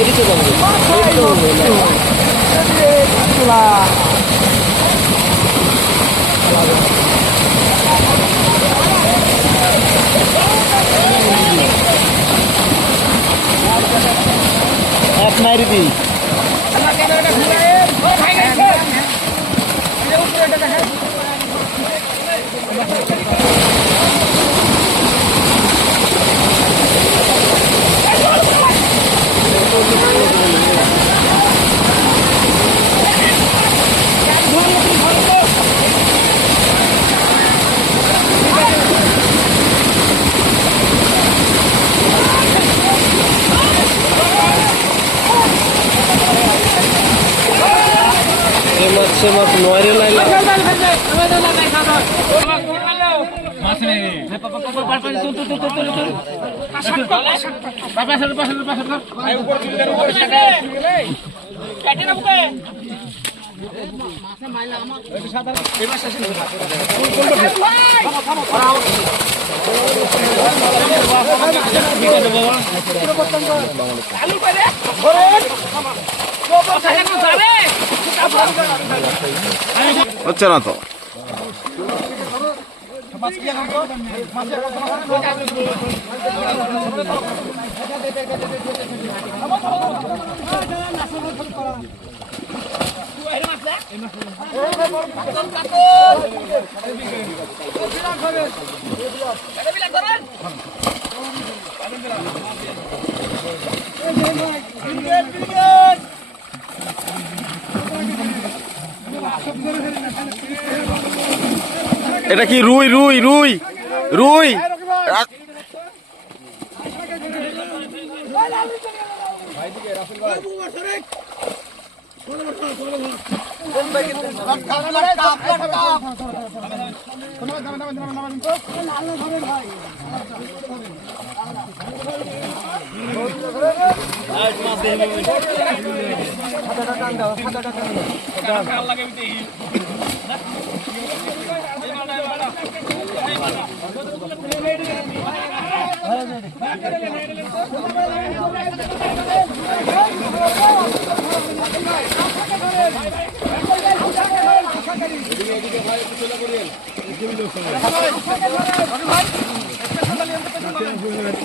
没的这种，没这种的。这。সেমাত সেমাত নয়রে লাইলা হচ্ছে না তো। এটা কি রুই রুই রুই রুই?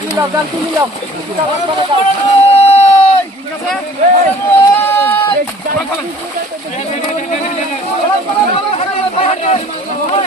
তুমি যাও তুমি যাও ঠিক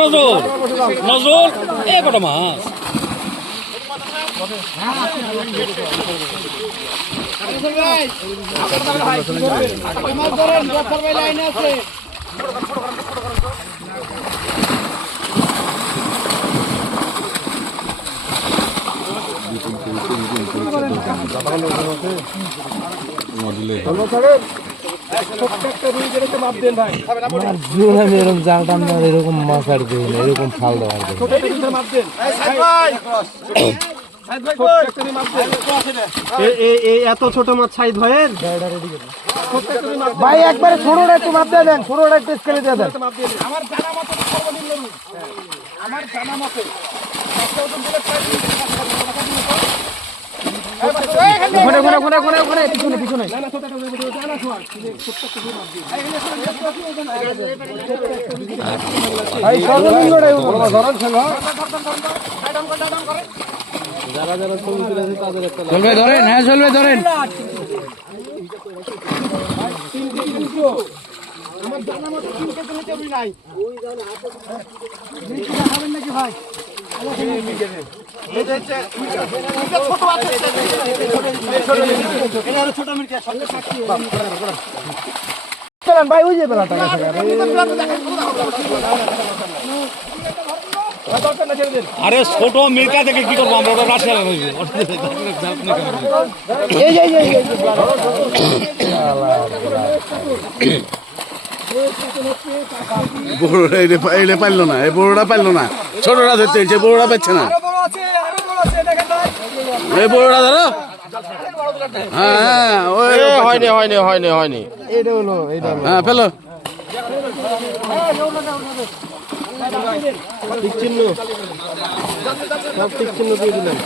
নজর নজর এ কটা মাছ এরকম জাল টান এরকম মাছ আর দিই এরকম ফাল দেওয়া আর দিই এত ছোট মাছ সাইজ ভয়ের ভাই একবারে ছোটটা একটু মাপ দিয়ে দেন ছোটটা একটু স্কেলে দিয়ে দেন ওখানে ওখানে ওখানে ওখানে ওখানে পিছনে পিছনে। ভাই সর্বনিম্নটাই ধরেন ছিল চলবে ধরেন হ্যাঁ চলবে ধরেন। পেলান ভাই ওই যে পেলানটা গেছে আরে ছোট মেয়েটা দেখে কি করব আমরা ওটা রাশিয়া বড়োটা এটা পারল না এই বড়োটা পারল না। ছোটরা ধরতে হচ্ছে বড়োটা পাচ্ছে না। এই বড়োটা ধরো। হ্যাঁ হ্যাঁ ওই হয়নি হয়নি হয়নি হয়নি। হ্যাঁ ফেলো। টিক চিহ্ন। সব টিক চিহ্ন দিয়ে দিলাম।